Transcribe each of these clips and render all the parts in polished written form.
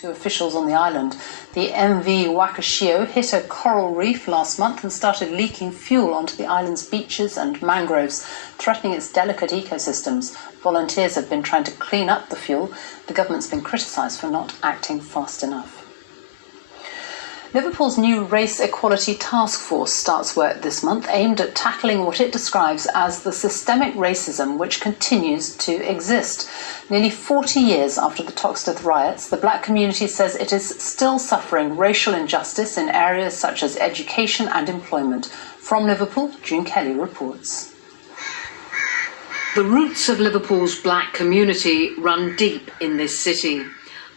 To officials on the island, the MV Wakashio hit a coral reef last month and started leaking fuel onto the island's beaches and mangroves, threatening its delicate ecosystems. Volunteers have been trying to clean up the fuel. The government's been criticised for not acting fast enough. Liverpool's new Race Equality Task Force starts work this month, aimed at tackling what it describes as the systemic racism which continues to exist. Nearly 40 years after the Toxteth riots, the black community says it is still suffering racial injustice in areas such as education and employment. From Liverpool, June Kelly reports. The roots of Liverpool's black community run deep in this city.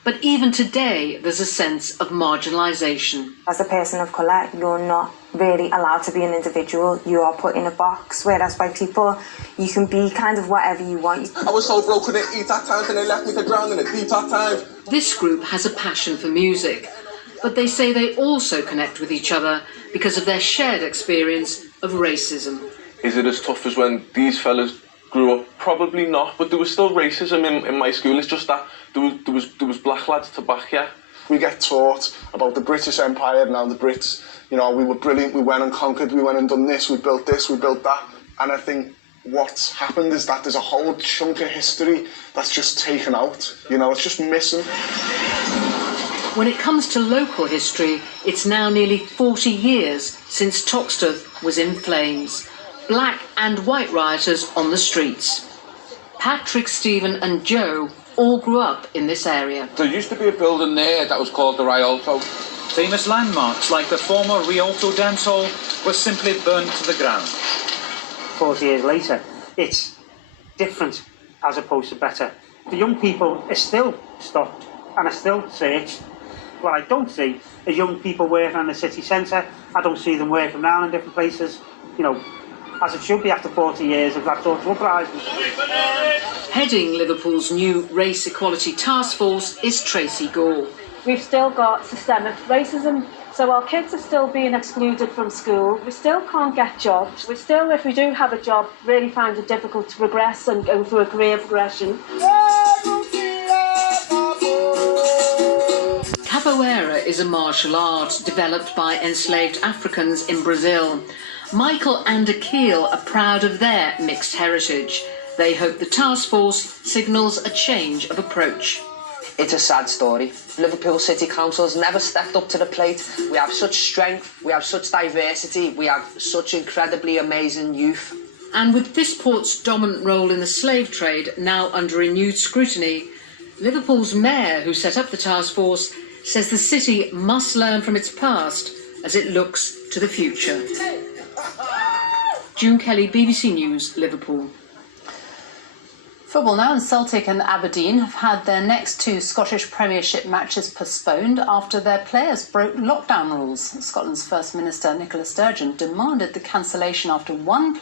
But even today, there's a sense of marginalisation. As a person of colour, you're not really allowed to be an individual. You are put in a box, whereas by people, you can be kind of whatever you want. I was so broke, couldn't eat at times, and they left me to drown in a deep at times. This group has a passion for music, but they say they also connect with each other because of their shared experience of racism. Is it as tough as when these fellas grew up? Probably not, but there was still racism in my school. It's just that there was black lads to back you. We get taught about the British Empire now, the Brits, you know, we were brilliant, we went and conquered, we went and done this, we built that. And I think what's happened is that there's a whole chunk of history that's just taken out, you know, it's just missing. When it comes to local history, it's now nearly 40 years since Toxteth was in flames. Black and white rioters on the streets. Patrick, Stephen and Joe all grew up in this area. There used to be a building there that was called the Rialto. Famous landmarks like the former Rialto dance hall were simply burnt to the ground. 40 years later, it's different as opposed to better. The young people are still stopped and are still searched. What I don't see is young people working in the city centre. I don't see them working around in different places, you know, as it should be after 40 years of that sort of uprising. Heading Liverpool's new Race Equality Task Force is Tracy Gore. We've still got systemic racism, so our kids are still being excluded from school. We still can't get jobs. We still, if we do have a job, really find it difficult to progress and go through a career progression. Capoeira is a martial art developed by enslaved Africans in Brazil. Michael and Akil are proud of their mixed heritage. They hope the task force signals a change of approach. It's a sad story. Liverpool City Council has never stepped up to the plate. We have such strength, we have such diversity, we have such incredibly amazing youth. And with this port's dominant role in the slave trade now under renewed scrutiny, Liverpool's mayor, who set up the task force, says the city must learn from its past as it looks to the future. June Kelly, BBC News, Liverpool. Football now, and Celtic and Aberdeen have had their next two Scottish Premiership matches postponed after their players broke lockdown rules. Scotland's First Minister Nicola Sturgeon demanded the cancellation after one